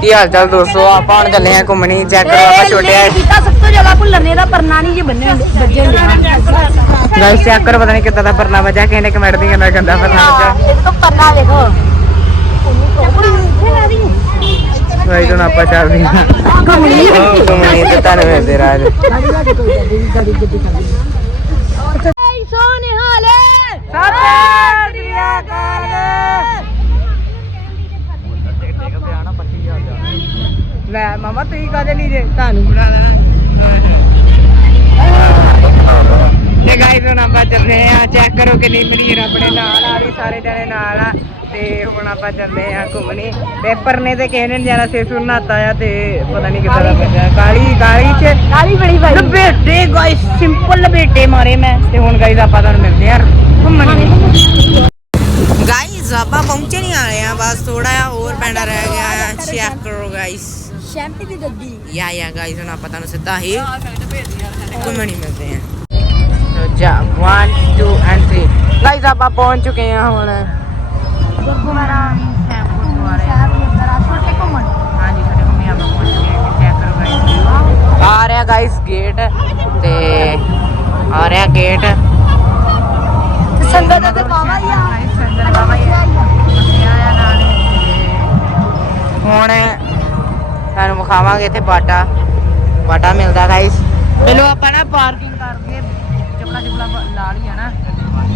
ਕੀ ਹਾਲ ਚਾਲ ਦੋਸਤੋ? ਆਪਾਂ ਹੁਣ ਚੱਲੇ ਆ ਘੁੰਮਣੀ ਚੈੱਕ ਕਰੋ ਆਪਾਂ ਛੋਟੇ ਆ ਕੀਤਾ ਸਭ ਤੋਂ ਜ਼ਿਆਦਾ ਭੁੱਲਣ ਦਾ ਪਰਨਾ ਨਹੀਂ ਜੇ ਬੰਨੇ ਵੱਜੇ ਗਾਇਸ ਚੈੱਕ ਕਰੋ ਪਤਾ ਨਹੀਂ ਕਿੱਦਾਂ ਦਾ ਪਰਨਾ ਵਜਾ ਕਿਸੇ ਨੇ ਕਮੈਂਟ ਨਹੀਂ ਕਹਿੰਦਾ ਗੰਦਾ ਪਰਨਾ ਵਜਾ ਇਹ ਤੋਂ ਪਰਨਾ ਦੇਖੋ। ਗਾਇਸ ਹੁਣ ਆਪਾਂ ਚੱਲਦੇ ਆ ਘੁੰਮਣੀ। ਘੁੰਮਣੀ ਤੇ ਤੁਹਾਨੂੰ ਮਿਲਦੇ ਰਾਜ ਸੋਨੇ ਹਾਲੇ ਸਤਿ ਸ੍ਰੀ ਅਕਾਲ ਲੈ ਮਾਮਾ ਤੁਸੀਂ ਕਾਹਦੇ ਲਈ ਜੇ ਤੁਹਾਨੂੰ। ਬੁਲਾ ਲਾ ਤੇ ਗਾਇਸ ਹੁਣ ਆਪਾਂ ਚੱਲੇ ਆ। ਚੈੱਕ ਕਰੋ ਕਿੰਨੀ ਭੀੜ ਆਪਣੇ ਨਾਲ ਆ ਰਹੀ ਸਾਰੇ ਜਣੇ ਨਾਲ ਆ। ਤੇ ਹੁਣ ਆਪਾਂ ਚੱਲੇ ਆ ਘੁੰਮਣੀ। ਪੇਪਰ ਨੇ ਤੇ ਕਿਸੇ ਨੇ ਨੀ ਜਾਣਾ ਸੇ ਸੁਣਾਤਾ ਆ ਤੇ ਪਤਾ ਨਹੀਂ ਕਿੱਦਾਂ ਦਾ ਬੱਜਾ ਕਾਲੀ ਕਾਲੀ ਚ ਕਾਲੀ ਬੜੀ ਭਾਈ। ਲਪੇਟੇ ਗਾਇਸ ਸਿੰਪਲ ਲਪੇਟੇ ਮਾਰੇ ਮੈਂ। ਤੇ ਹੁਣ ਗਾਇਸ ਆਪਾਂ ਤੁਹਾਨੂੰ ਮਿਲਦੇ ਆ ਘੁੰਮਣੀ ਆਪਾਂ ਪਹੁੰਚੇ ਨਹੀਂ ਆਲੇ ਆ ਬਸ ਥੋੜਾ ਜਿਹਾ ਹੋਰ ਪੈਂਡਾ ਰਹਿ ਗਿਆ ਆ। ਚੈੱਕ ਕਰੋ ਗਾਇਸ ਸ਼ੈਂਪੀ ਦੀ ਗੱਡੀ ਯਾ ਯਾ ਗਾਇਸ ਹੁਣ ਆਪਾਂ ਤੁਹਾਨੂੰ ਸਿੱਧਾ ਹੀ ਘੁੰਮਣੀ ਮਿਲਦੇ ਆ। ਜਾ 1 2 ਐਂਡ 3 ਗਾਇਸ ਆਪਾਂ ਪਹੁੰਚ ਚੁੱਕੇ ਆ ਹੁਣ। ਗੁਰਦੁਆਰਾ ਸਾਹਿਬ ਗੁਰਦੁਆਰੇ ਸਾਹਿਬ ਗੁਰਦੁਆਰਾ ਛੋਟੇ ਘੁੰਮਣ ਹਾਂਜੀ ਸਾਡੇ ਮੰਮੀ ਆਪਾਂ ਪਹੁੰਚ ਗਏ ਹਾਂ ਚੈੱਕ ਕਰੋ ਗਾਇਸ ਆ। ਰਿਹਾ ਗਾਇਸ ਗੇਟ ਤੇ ਆ ਰਿਹਾ ਗੇਟ ਸੰਗਤ ਤੇ ਬਾਵਾ ਹੀ ਆ। ਸੰਗਤ ਬਾਬਾ ਹੀ ਆ। ਮਸਿਆ ਆ। ਨਾਲ ਹੁਣ ਤੁਹਾਨੂੰ ਵਿਖਾਵਾਂਗੇ ਇੱਥੇ ਬਾਟਾ। ਬਾਟਾ ਮਿਲਦਾ ਗਾਇਸ ਪਹਿਲਾਂ ਆਪਾਂ ਨਾ ਪਾਰਕਿੰਗ ਕਰਕੇ ਚੱਪਲਾ ਚੱਪਲਾ ਲਾ ਲਈ ਆ ਨਾ।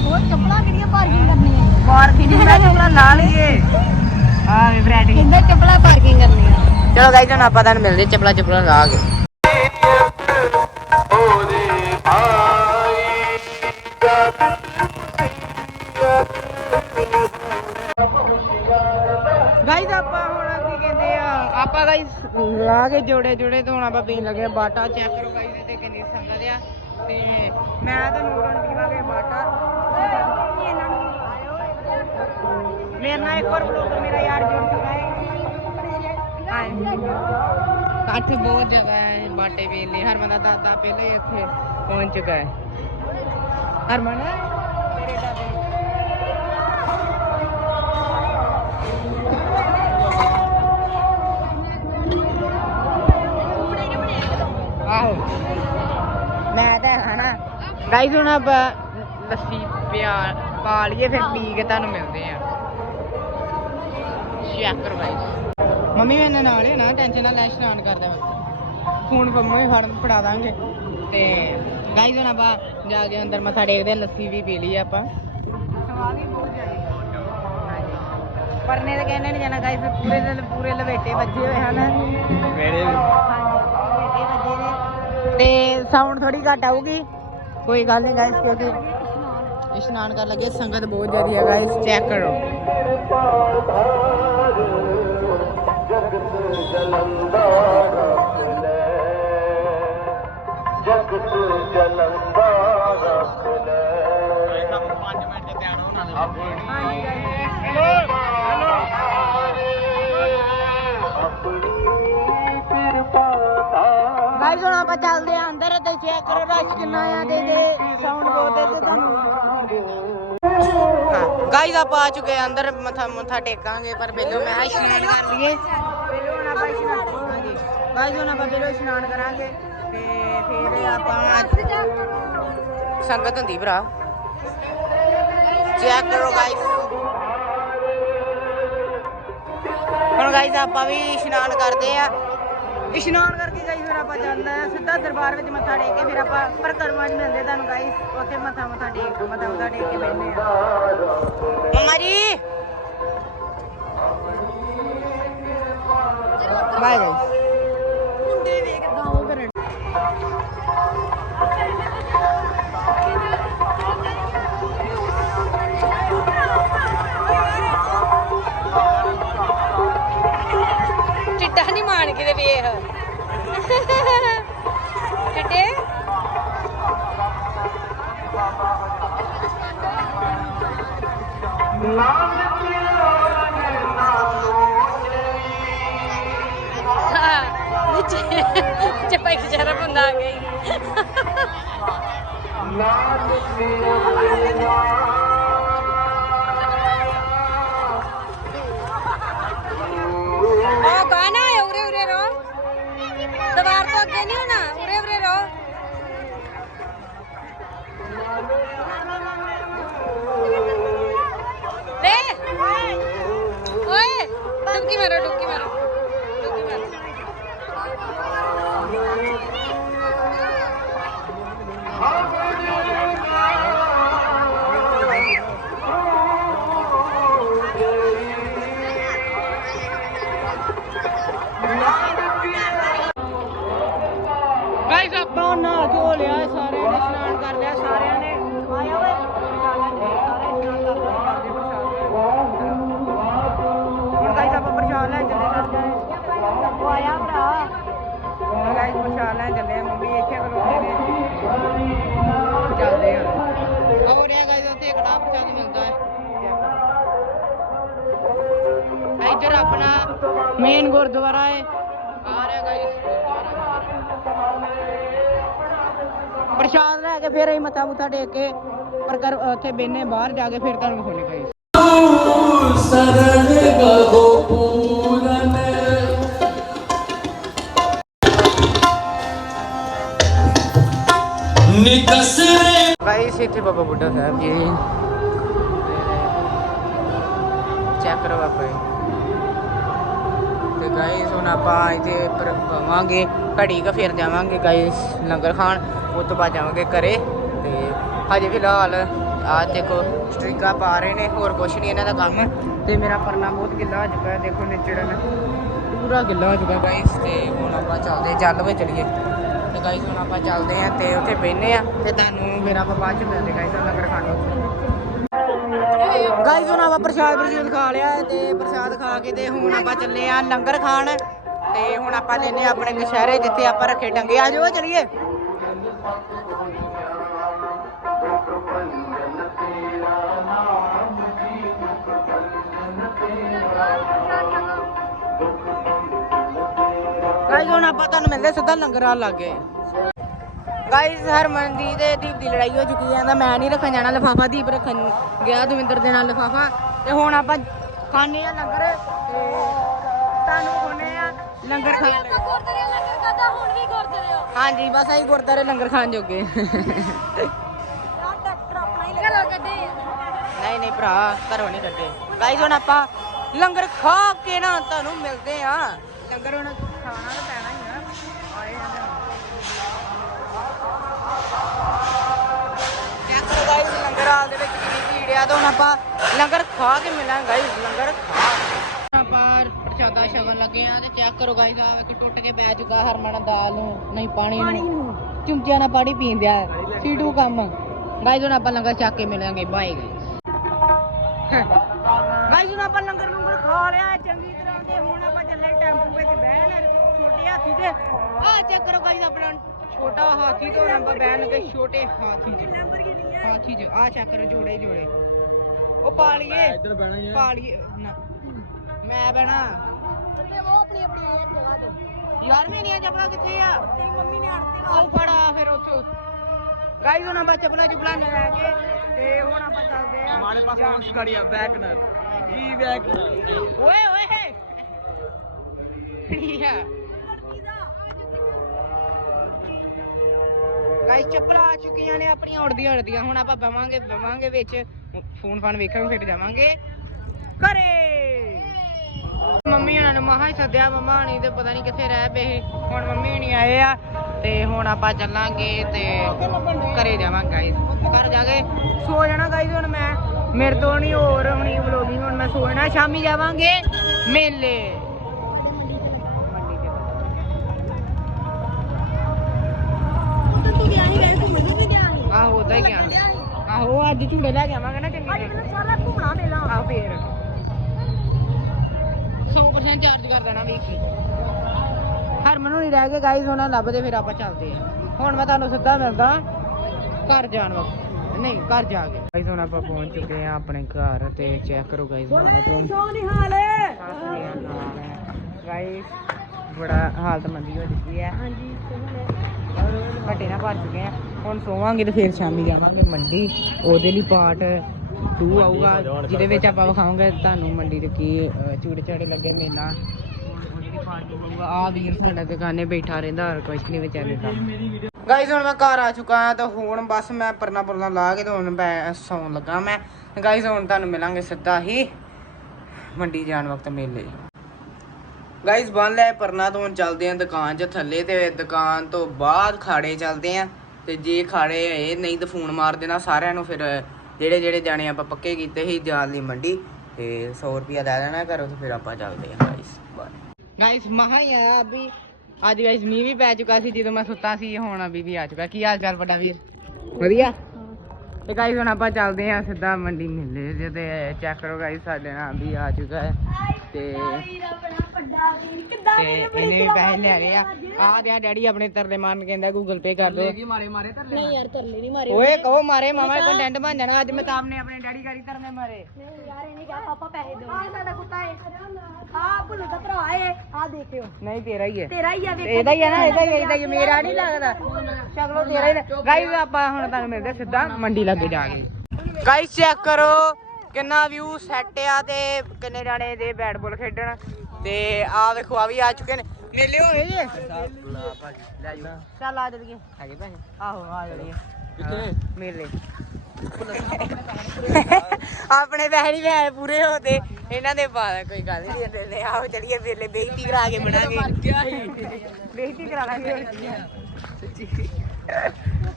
ਉਹ ਚੱਪਲਾਂ ਕਿਹੜੀਆਂ ਪਾਰਕਿੰਗ ਕਰਨੀ ਹੈ ਪਾਰਕਿੰਗ ਮੈਂ ਚੱਪਲਾ ਲਾ ਲਈਏ। ਆ ਵੀ ਬ੍ਰੈਡ ਕਿੰਦਾ ਚੱਪਲਾਂ ਪਾਰਕਿੰਗ ਕਰਨੀ ਆ ਚਲੋ ਗਾਇਸ ਹੁਣ ਆਪਾਂ ਤੁਹਾਨੂੰ ਮਿਲਦੇ ਚੱਪਲਾ ਚੱਪਲਾ ਲਾ ਕੇ। ਆਪਾਂ ਗਾਇਸ ਲਾ ਕੇ ਜੋੜੇ ਜੋੜੇ ਤੋਂ ਹੁਣ ਆਪਾਂ ਪੀਣ ਲੱਗੇ ਬਾਟਾ। ਚੈੱਕ ਕਰੋ ਗਾਇਸ ਤੇ ਕਿੰਨੀ ਸੰਗਤ ਆ। ਤੇ ਮੈਂ ਤਾਂ ਨੂਰਨ ਪੀਵਾਂਗੇ ਬਾਟਾ। ਮੇਰੇ ਨਾਲ ਇੱਕ ਹੋਰ ਬਲੌਗਰ ਮੇਰਾ ਯਾਰ ਜੁੜ ਚੁੱਕਾ ਹੈ। ਕੱਠ ਬਹੁਤ ਜਗ੍ਹਾ ਹੈ ਬਾਟੇ ਪੀਣ ਲਈ। ਹਰਮਨ ਦਾ ਦਾਦਾ ਪਹਿਲਾਂ ਹੀ ਇੱਥੇ ਪਹੁੰਚ ਚੁੱਕਾ ਹੈ। ਹਰਮਨ? ਤੇਰੇ ਦਾਦੇ। ਮੈਂ ਤਾਂ ਹੈ ਗਾਈਸ ਹੁਣ ਆਪਾਂ ਲੱਸੀ ਪਿਆ ਪਾ ਲਈਏ ਫਿਰ ਪੀ ਕੇ ਤੁਹਾਨੂੰ ਮਿਲਦੇ ਆ। ਚੈੱਕ ਕਰੋ ਗਾਈਸ ਮੰਮੀ ਮੇਰੇ ਨਾਲ ਹੈ ਨਾ ਟੈਨਸ਼ਨ ਨਾ ਲੈ ਇਸ਼ਨਾਨ ਕਰਦਾ ਮੈਂ ਫੋਨ ਪੰਮੇ ਫੜ ਫੜਾ ਦਾਂਗੇ। ਤੇ ਗਾਈਸ ਹੁਣ ਆਪਾਂ ਜਾ ਕੇ ਅੰਦਰ ਮੱਥਾ ਟੇਕਦੇ ਹਾਂ ਲੱਸੀ ਵੀ ਪੀ ਲਈ ਆਪਾਂ। ਪਰਨੇ ਤਾਂ ਕਹਿੰਦੇ ਨਹੀਂ ਜਾਣਾ ਗਾਈਸ ਪੂਰੇ ਦੇ ਪੂਰੇ ਲਵੇਟੇ ਵੱਜੇ ਹੋਏ ਹਨ। ਮੇਰੇ ਸਾਊਂਡ ਥੋੜੀ ਘੱਟ ਆਊਗੀ। ਕੋਈ ਗੱਲ ਨਹੀਂ ਗਾਈਸ ਕਿਉਂਕਿ ਇਸ਼ਨਾਨ ਕਰਨ ਲੱਗੇ ਸੰਗਤ ਬਹੁਤ ਜ਼ਿਆਦੀ ਹੈ ਗਾਈਸ ਚੈੱਕ ਕਰੋ। ਗਾਈਸ ਹੁਣ ਆਪਾਂ ਚੱਲਦੇ ਆਂ ਅੰਦਰ। ਤੇ ਚੈੱਕ ਕਰੋ ਰਸ਼ ਕਿੰਨਾ ਆ ਤੇ ਜੇ ਸਾਊਂਡ ਬਹੁਤ ਹੈ ਤੇ ਤੁਹਾਨੂੰ। ਗਾਈਸ ਆਪਾਂ ਆ ਚੁੱਕੇ ਅੰਦਰ ਮੱਥਾ ਮੱਥਾ ਟੇਕਾਂਗੇ ਪਰ ਪਹਿਲਾਂ ਮੈਂ ਇਸ਼ਨਾਨ ਕਰ ਲਈਏ ਪਹਿਲਾਂ ਹੁਣ ਆਪਾਂ ਇਸ਼ਨਾਨ ਕਰਾਂਗੇ। ਗਾਈਸ ਹੁਣ ਆਪਾਂ ਪਹਿਲਾਂ ਇਸ਼ਨਾਨ ਕਰਾਂਗੇ ਤੇ ਫਿਰ ਆਪਾਂ ਸੰਗਤ ਹੁੰਦੀ ਭਰਾ। ਚੈੱਕ ਕਰੋ ਗਾਈਸ ਹੁਣ ਗਾਈਸ ਆਪਾਂ ਵੀ ਇਸ਼ਨਾਨ ਕਰਦੇ ਆ। ਇਸ਼ਨਾਨ ਕਰਕੇ ਗਈ ਫਿਰ ਆਪਾਂ ਜਾਂਦਾ ਆ ਸਿੱਧਾ ਦਰਬਾਰ ਵਿੱਚ ਮੱਥਾ ਟੇਕ ਕੇ ਫਿਰ ਆਪਾਂ ਪਰਕਰਮਾ 'ਚ ਮਿਲਦੇ ਤੁਹਾਨੂੰ ਗਾਈਸ ਉੱਥੇ ਮੱਥਾ ਮੱਥਾ ਟੇਕ ਮੱਥਾ ਮੱਥਾ ਟੇਕ ਕੇ ਬੈਠਦੇ ਆ ਮਮਾ ਜੀ। Cepat kejar pun dah gay. ਆ ਗਈ ਡੁੱਬਕੀ ਮੇਨ ਗੁਰਦੁਆਰਾ ਹੈ। ਆ ਰਿਹਾ ਗਾਇਸ ਪ੍ਰਸ਼ਾਦ ਲੈ ਕੇ ਫਿਰ ਅਸੀਂ ਮੱਥਾ ਮੁੱਥਾ ਟੇਕ ਕੇ ਪਰ ਕਰ ਉੱਥੇ ਬੈਨੇ ਬਾਹਰ ਜਾ ਕੇ ਫਿਰ ਤੁਹਾਨੂੰ ਵਿਖਾਉਣੇ ਗਾਇਸ ਗਾਇਸ ਇੱਥੇ ਬਾਬਾ ਬੁੱਢਾ ਸਾਹਿਬ ਜੀ। ਚੈੱਕ ਕਰੋ ਬਾਬਾ ਜੀ। ਗਾਇਸ ਹੁਣ ਆਪਾਂ ਇੱਥੇ ਪਰ ਪਵਾਂਗੇ ਘੜੀ ਕ ਫਿਰ ਜਾਵਾਂਗੇ ਗਾਇਸ ਲੰਗਰ ਖਾਣ ਉਸ ਤੋਂ ਬਾਅਦ ਜਾਵਾਂਗੇ ਘਰੇ ਤੇ ਹਜੇ ਫਿਲਹਾਲ ਆ ਦੇਖੋ ਸਟ੍ਰਿੰਗਾਂ ਪਾ ਰਹੇ ਨੇ, ਹੋਰ ਕੁਛ ਨਹੀਂ ਇਹਨਾਂ ਦਾ ਕੰਮ ਤੇ ਮੇਰਾ ਪਰਨਾ ਬਹੁਤ ਗਿੱਲਾ ਹੋ ਚੁੱਕਾ ਦੇਖੋ ਨਿਚੜਨ ਪੂਰਾ ਗਿੱਲਾ ਹੋ ਚੁੱਕਾ ਗਾਇਸ ਤੇ ਹੁਣ ਆਪਾਂ ਚੱਲਦੇ ਜਲ ਵਿੱਚ ਚਲੀਏ। ਤੇ ਗਾਇਸ ਹੁਣ ਆਪਾਂ ਚੱਲਦੇ ਆਂ ਤੇ ਉੱਥੇ ਬਹਿਨੇ ਆ ਤੇ ਤੁਹਾਨੂੰ ਮੇਰਾ ਆਪਾਂ ਬਾਅਦ ਚ ਮਿਲਦੇ ਗਾਇਸ ਲੰਗਰ ਖਾਣ ਗਾਇਸ ਹੁਣ ਆਪਾਂ ਪ੍ਰਸ਼ਾਦ ਪ੍ਰਸ਼ੂਦ ਖਾ ਲਿਆ ਤੇ ਪ੍ਰਸ਼ਾਦ ਖਾ ਕੇ ਤੇ ਹੁਣ ਆਪਾਂ ਚੱਲੇ ਆ ਲੰਗਰ ਖਾਣ ਤੇ ਹੁਣ ਆਪਾਂ ਲੈਨੇ ਆ ਆਪਣੇ ਕਸ਼ਹਿਰੇ ਜਿੱਥੇ ਆਪਾਂ ਰੱਖੇ ਟੰਗੇ ਆ ਜਾਓ ਚਲੀਏ। ਗਾਇਸ ਹੁਣ ਆਪਾਂ ਤੁਹਾਨੂੰ ਮਿਲਦੇ ਸਿੱਧਾ ਲੰਗਰ ਆ ਲੱਗੇ ਗਾਇਸ ਹਰਮਨ ਦੀ ਤੇ ਦੀਪ ਦੀ ਲੜਾਈ ਹੋ ਚੁੱਕੀ ਹੈ ਤਾਂ ਮੈਂ ਨਹੀਂ ਰੱਖਣ ਜਾਣਾ ਲਫਾਫਾ ਦੀਪ ਰੱਖਣ ਗਿਆ ਦਵਿੰਦਰ ਦੇ ਨਾਲ ਲਫਾਫਾ। ਤੇ ਹੁਣ ਆਪਾਂ ਖਾਣੇ ਆ ਲੰਗਰ ਤੇ ਤੁਹਾਨੂੰ ਖੋਨੇ ਆ ਲੰਗਰ ਖਾਣ। ਗੁਰਦੁਆਰੇ ਲੰਗਰ ਖਾਦਾ ਹੁਣ ਵੀ ਗੁਰਦੁਆਰੇ ਹਾਂਜੀ ਬਸ ਅਸੀਂ ਗੁਰਦਾਰੇ ਲੰਗਰ ਖਾਣ ਜੋਗੇ। ਨਹੀਂ ਨਹੀਂ ਭਰਾ ਘਰੋਂ ਨਹੀਂ ਕੱਢੇ। ਗਾਇਸ ਹੁਣ ਆਪਾਂ ਲੰਗਰ ਖਾ ਕੇ ਨਾ ਤੁਹਾਨੂੰ ਮਿਲਦੇ ਆ। ਲੰਗਰ ਹੁਣ ਖਾਣਾ ਤਾਂ ਪੈਣਾ ਗਾਇਸ ਹਾਲ ਦੇ ਵਿੱਚ ਕਿੰਨੀ ਭੀੜ ਆ ਤਾਂ ਹੁਣ ਆਪਾਂ ਲੰਗਰ ਖਾ ਕੇ ਮਿਲਾਂਗੇ ਗਾਇਸ ਲੰਗਰ ਖਾ ਕੇ। ਆਪਾਂ ਪ੍ਰਸ਼ਾਦਾ ਛਕਣ ਲੱਗੇ ਆ ਤੇ ਚੈੱਕ ਕਰੋ ਗਾਇਸ ਆ ਵੇਖ ਟੁੱਟ ਕੇ ਬਹਿ ਚੁੱਕਾ ਹਰਮਨ ਦਾਲ ਨੂੰ ਨਹੀਂ ਪਾਣੀ ਨੂੰ। ਚੁੰਮਚਿਆਂ ਨਾਲ ਪਾਣੀ ਪੀਣ ਦਿਆ ਸੀਟੂ ਕੰਮ। ਗਾਇਸ ਹੁਣ ਆਪਾਂ ਲੰਗਰ ਛਕ ਕੇ ਮਿਲਾਂਗੇ। ਬਾਏ ਗਾਇਸ ਹੁਣ ਆਪਾਂ ਲੰਗਰ ਲੰਗਰ ਖਾ ਲਿਆ ਚੰਗੀ ਤਰ੍ਹਾਂ ਤੇ ਹੁਣ ਆਪਾਂ ਚੱਲੇ ਟੈਂਪੂ ਵਿੱਚ ਬਹਿਣ। ਛੋਟੇ ਹਾਥੀ ਤੇ। ਆ ਚੈੱਕ ਕਰੋ ਗਾਇਸ ਆਪਣਾ। ਛੋਟਾ ਹਾਥੀ ਤੋਂ ਨੰਬਰ ਬਹਿਣ ਲੱਗੇ ਛੋਟੇ ਹਾਥੀ ਚ ਹਾਥੀ ਚ ਆ ਚੈੱਕ ਕਰੋ ਜੋੜੇ ਹੀ ਜੋੜੇ। ਉਹ ਪਾ ਲਈਏ ਇੱਧਰ ਬਹਿਣਾ ਹੀ ਪਾ ਲਈਏ ਨਾ। ਮੈਂ ਬਹਿਣਾ। ਤੇ ਉਹ ਆਪਣੀ ਆਪਣੀ ਜਗ੍ਹਾ ਤੇ ਯਾਰ ਮੇਰੀਆਂ ਚੱਪਲਾਂ ਕਿੱਥੇ ਆ? ਤੇਰੀ ਮੰਮੀ ਨੇ ਆੜਤੇ ਆਉ ਪੜਾ ਫਿਰ ਉੱਥੋਂ। ਗਾਈਸ ਹੁਣ ਆਪਾਂ ਚੱਪਲਾਂ ਚੁਪਲਾਂ ਲੈ ਕੇ ਤੇ ਹੁਣ ਆਪਾਂ ਚੱਲਦੇ ਆ ਹਮਾਰੇ ਪਾਸ ਕੌਣ ਸੀ ਗਾੜੀ ਆ ਵੈਗਨਰ। ਜੀ ਵੈਗਨਰ। ਓਏ ਓਏ। ਯਾ ਗਾਈਸ ਚੱਪਲਾਂ ਆ ਚੁੱਕੀਆਂ ਨੇ ਆਪਣੀਆਂ, ਉੜਦੀਆਂ ਉੜਦੀਆਂ। ਹੁਣ ਆਪਾਂ ਬਵਾਂਗੇ ਬਵਾਂਗੇ ਵਿੱਚ। ਫੋਨ ਫਾਨ ਵੇਖਾਂਗੇ ਫਿਰ ਜਾਵਾਂਗੇ। ਘਰੇ! ਮੰਮੀ ਉਹਨਾਂ ਨੂੰ ਮਹਾ ਹੀ ਸੱਦਿਆ, ਮੰਮਾ ਹਣੀ ਤੇ ਪਤਾ ਨਹੀਂ ਕਿੱਥੇ ਰਹਿ ਪਏ ਹੁਣ ਮੰਮੀ ਹਣੀ ਆਏ ਆ ਤੇ ਹੁਣ ਆਪਾਂ ਚੱਲਾਂਗੇ ਤੇ ਘਰੇ ਜਾਵਾਂਗੇ ਗਾਇਸ ਘਰ ਜਾ ਕੇ ਸੋ ਜਾਣਾ ਗਾਇਸ ਹੁਣ ਮੈਂ। ਮੇਰੇ ਤੋਂ ਨਹੀਂ ਹੋਰ ਹੁਣੀ ਵਲੋਗਿੰਗ ਹੁਣ ਮੈਂ ਸੋ ਜਾਣਾ। ਸ਼ਾਮੀ ਜਾਵਾਂਗੇ ਮੇਲੇ। ਆਹੋ ਅੱਜ ਝੂੜੇ ਲੈ ਕੇ ਆਵਾਂਗੇ ਨਾ ਚੰਗੀ ਅੱਜ ਤੈਨੂੰ ਸਾਰਾ ਘੁੰਮਣਾ ਮੇਲਾ। ਆ ਫੇਰ। 100% ਚਾਰਜ ਕਰ ਦੇਣਾ ਵੀਕ ਹਰਮਨ ਨੂੰ ਨਹੀਂ ਰਹਿ ਕੇ ਗਾਈਜ਼ ਉਹਨਾਂ ਲੱਭਦੇ ਫਿਰ ਆਪਾਂ ਚੱਲਦੇ ਆ ਹੁਣ ਮੈਂ ਤੁਹਾਨੂੰ ਸਿੱਧਾ ਮਿਲਦਾ ਘਰ ਜਾਣ ਵਕਤ। ਨਹੀਂ ਘਰ ਜਾ ਕੇ। ਗਾਈਜ਼ ਹੁਣ ਆਪਾਂ ਪਹੁੰਚ ਚੁੱਕੇ ਆ ਆਪਣੇ ਘਰ ਤੇ ਚੈੱਕ ਕਰੋ ਗਾਈਜ਼ ਮਾੜਾ ਤੋਂ ਗਾਈਜ਼ ਬੜਾ ਹਾਲਤ ਮੰਦੀ ਹੋ ਚੁੱਕੀ ਹੈ। ਹਾਂਜੀ ਘੱਟੇ ਨਾ ਭਰ ਚੁੱਕੇ ਆ ਹੁਣ ਸੋਵਾਂਗੇ ਤੇ ਫਿਰ ਸ਼ਾਮੀ ਜਾਵਾਂਗੇ ਮੰਡੀ। ਉਹਦੇ ਲਈ ਪਾਰਟ 2 ਆਊਗਾ ਜਿਹਦੇ ਵਿੱਚ ਆਪਾਂ ਵਿਖਾਵਾਂਗੇ ਤੁਹਾਨੂੰ ਮੰਡੀ ਦੇ ਕੀ ਅਹ, ਝੂੜੇ ਲੱਗੇ ਮੇਲਾ ਆ ਵੀਰ ਸਾਡਾ ਦੁਕਾਨੇ ਬੈਠਾ ਰਹਿੰਦਾ ਹੋਰ ਕੁਛ ਨਹੀਂ ਵਿਚਾਰੇ ਦਾ। ਗਾਈਜ਼ ਹੁਣ ਮੈਂ ਘਰ ਆ ਚੁੱਕਾ ਹਾਂ ਤਾਂ ਹੁਣ ਬਸ ਮੈਂ ਪਰਨਾ ਪਰਨਾ ਲਾ ਕੇ ਤੇ ਹੁਣ ਮੈਂ ਸੌਣ ਲੱਗਾ ਮੈਂ। ਗਾਈਜ਼ ਹੁਣ ਤੁਹਾਨੂੰ ਮਿਲਾਂਗੇ ਸਿੱਧਾ ਹੀ ਮੰਡੀ ਜਾਣ ਵਕਤ ਮੇਲੇ। ਗਾਇਸ ਬੰਨ ਲੈ, ਪਰਨਾ ਤੋਂ ਹੁਣ ਚੱਲਦੇ ਆ ਦੁਕਾਨ 'ਚ ਥੱਲੇ ਤੇ ਦੁਕਾਨ ਤੋਂ ਬਾਅਦ ਖਾੜੇ ਚੱਲਦੇ ਆ। ਤੇ ਜੇ ਖਾੜੇ ਇਹ ਨਹੀਂ ਤਾਂ ਫੋਨ ਮਾਰ ਦੇਣਾ ਸਾਰਿਆਂ ਨੂੰ, ਫਿਰ ਜਿਹੜੇ ਜਿਹੜੇ ਜਾਣੇ ਆਪਾਂ ਪੱਕੇ ਕੀਤੇ ਸੀ ਜਾਣ ਲਈ ਮੰਡੀ। ਤੇ 100 ਰੁਪਿਆ ਲੈ ਲੈਣਾ ਘਰੋਂ ਤੇ ਫਿਰ ਆਪਾਂ ਚੱਲਦੇ ਆਂ ਗਾਇਸ ਗਾਇਸ ਮਹਾ ਹੀ ਆਇਆ ਅੱਜ ਗਾਇਸ ਮੀਂਹ ਵੀ ਪੈ ਚੁੱਕਾ ਸੀ, ਜਦੋਂ ਮੈਂ ਸੁੱਤਾ ਸੀ, ਹੁਣ ਅਭੀ ਵੀ ਆ ਚੁੱਕਾ। ਕੀ ਹਾਲ ਚਾਲ ਵੱਡਾ ਵੀਰ? ਵਧੀਆ? ਤੇ ਗਾਇਸ ਹੁਣ ਆਪਾਂ ਚੱਲਦੇ ਆਂ ਸਿੱਧਾ ਮੰਡੀ ਮੇਲੇ ਤੇ ਚੈੱਕ ਕਰੋ ਗਾਇਸ ਸਾਡੇ ਨਾਲ ਵੀ ਆ ਚੁੱਕਾ ਹੈ। ਤੇ ਤੇ ਇਹਨੇ ਵੀ ਪੈਸੇ ਲੈ ਰਹੇ ਆ। ਆ ਦਿਆ ਡੈਡੀ ਆਪਣੇ ਤਰਲੇ ਮਾਰਨ ਕਹਿੰਦਾ ਗੂਗਲ ਪੇ ਕਰ ਦੋ। ਨਹੀਂ ਯਾਰ ਤਰਲੇ ਨਹੀਂ ਮਾਰੇ ਓਏ ਕਹੋ ਮਾਰੇ ਮਾਮਾ ਕੰਟੈਂਟ ਬਣ ਜਾਣਾ ਅੱਜ ਮੈਂ ਤਾਂ ਆਪਣੇ ਆਪਣੇ ਡੈਡੀ ਕਰੀ ਤਰਲੇ ਮਾਰੇ। ਨਹੀਂ ਯਾਰ ਇਹਨੇ ਕਿਹਾ ਪਾਪਾ ਪੈਸੇ ਦਿਓ ਆ ਸਾਡਾ ਕੁੱਤਾ ਏ। ਆ ਭੁੱਲ ਦਾ ਭਰਾ ਏ। ਆ ਦੇਖਿਓ। ਨਹੀਂ ਤੇਰਾ ਹੀ ਹੈ ਤੇਰਾ ਹੀ ਆ ਵੇਖ ਇਹਦਾ ਹੀ ਹੈ ਨਾ ਇਹਦਾ ਹੀ ਇਹਦਾ ਹੀ ਹੈ, ਮੇਰਾ ਨਹੀਂ ਲੱਗਦਾ। ਸ਼ਕਲੋਂ ਤੇਰਾ ਹੀ ਗਾਈਸ ਆਪਾਂ ਹੁਣ ਤੱਕ ਮਿਲਦੇ ਸਿੱਧਾ ਮੰਡੀ ਲੱਗੇ ਜਾ ਕੇ। ਗਾਈਸ ਚੈੱਕ ਕਰੋ ਕਿੰਨਾ ਵਿਊ ਸੈੱਟ ਆ ਤੇ ਕਿੰਨੇ ਜਾਣੇ ਦੇ ਬੈਟ ਬਾਲ ਖੇਡਣ। ਤੇ ਆ ਵੇਖੋ ਆ ਵੀ ਆ ਚੁੱਕੇ ਨੇ। ਮੇਲੇ ਹੋਣੇ ਜੇ। ਚੱਲ ਆ ਜਲਦੀ ਹੈਗੇ ਪੈਸੇ ਆਹੋ ਆ ਜਲਦੀ ਕਿੱਥੇ? ਮੇਲੇ। ਆਪਣੇ ਪੈਸੇ ਨਹੀਂ ਪੈਸੇ ਪੂਰੇ ਹੋਤੇ ਇਹਨਾਂ ਦੇ ਬਾਅਦ ਕੋਈ ਗੱਲ ਨਹੀਂ ਲੈ ਆਓ ਚਲੀਏ ਮੇਲੇ ਬੇਇੱਜ਼ਤੀ ਕਰਾ ਕੇ ਬਣਾਗੇ। ਬੇਇੱਜ਼ਤੀ ਕਰਾ ਲਾਂਗੇ।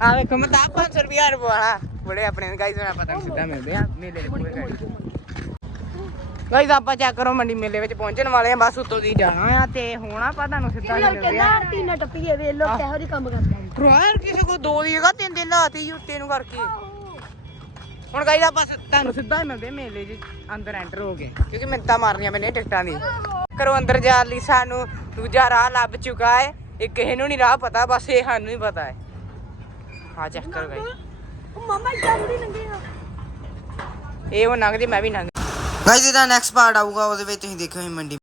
ਆ। ਵੇਖੋ ਮੈਂ ਤਾਂ 500 ਰੁਪਿਆ ਰਵਾਣਾ ਬੜੇ ਆਪਣੇ ਗਾਈਸ ਨੂੰ ਪਤਾ ਨਹੀਂ ਸਿੱਧਾ ਮਿਲਦੇ ਆ ਮੇਲੇ ਦੇ ਪੂਰੇ ਗਾਈਸ ਆਪਾਂ ਚੈੱਕ ਕਰੋ ਮੰਡੀ ਮੇਲੇ ਵਿੱਚ ਪਹੁੰਚਣ ਵਾਲੇ ਆ ਬਸ ਉੱਤੋਂ ਦੀ ਜਾਣਾ ਆ ਤੇ ਹੁਣ ਆਪਾਂ ਤੁਹਾਨੂੰ ਸਿੱਧਾ ਹੀ ਮਿਲਦੇ ਆ। ਟੀਨਾ ਟੱਪੀਏ ਵੇਖ ਲੋ ਕਿਹੋ ਜਿਹੇ ਕੰਮ ਕਰਦਾ ਯਾਰ ਕਿਸੇ ਕੋ ਦੋ ਦੀ ਜਗ੍ਹਾ ਤਿੰਨ ਦਿਨ ਲਾਤੀ ਯੂਤੇ ਨੂੰ ਕਰਕੇ। ਹੁਣ ਗਾਈਸ ਆਪਾਂ ਤੁਹਾਨੂੰ ਸਿੱਧਾ ਹੀ ਮਿਲਦੇ ਮੇਲੇ 'ਚ ਅੰਦਰ ਐਂਟਰ ਹੋ ਗਏ। ਕਿਉਂਕਿ ਮਿੰਤਾ ਮਾਰਨੀਆਂ ਮੈਨੇ ਟਿਕਟਾਂ ਦੀ। ਕਰੋ ਅੰਦਰ ਜਾਣ ਲਈ ਸਾਨੂੰ ਦੂਜਾ ਰਾਹ ਲੱਭ ਚੁੱਕਾ ਹੈ। ਇਹ ਕਿਸੇ ਨੂੰ ਨਹੀਂ ਰਾਹ ਪਤਾ ਬਸ ਇਹ ਸਾਨੂੰ ਹੀ ਪਤਾ ਹੈ। ਹਾਂ ਚੈੱਕ ਕਰੋ ਗਾਈਸ ਉਹ ਮਾਮਾ ਜਲਦੀ ਲੰਗੇ ਆ। ਇਹ ਉਹ ਲੰਘਦੇ ਮੈਂ ਵੀ ਲੰਘ ਗਾਈਸ ਇਹਦਾ ਨੈਕਸਟ ਪਾਰਟ ਆਊਗਾ ਉਹਦੇ ਵਿੱਚ ਤੁਸੀਂ ਦੇਖਿਓ ਮੰਡੀ।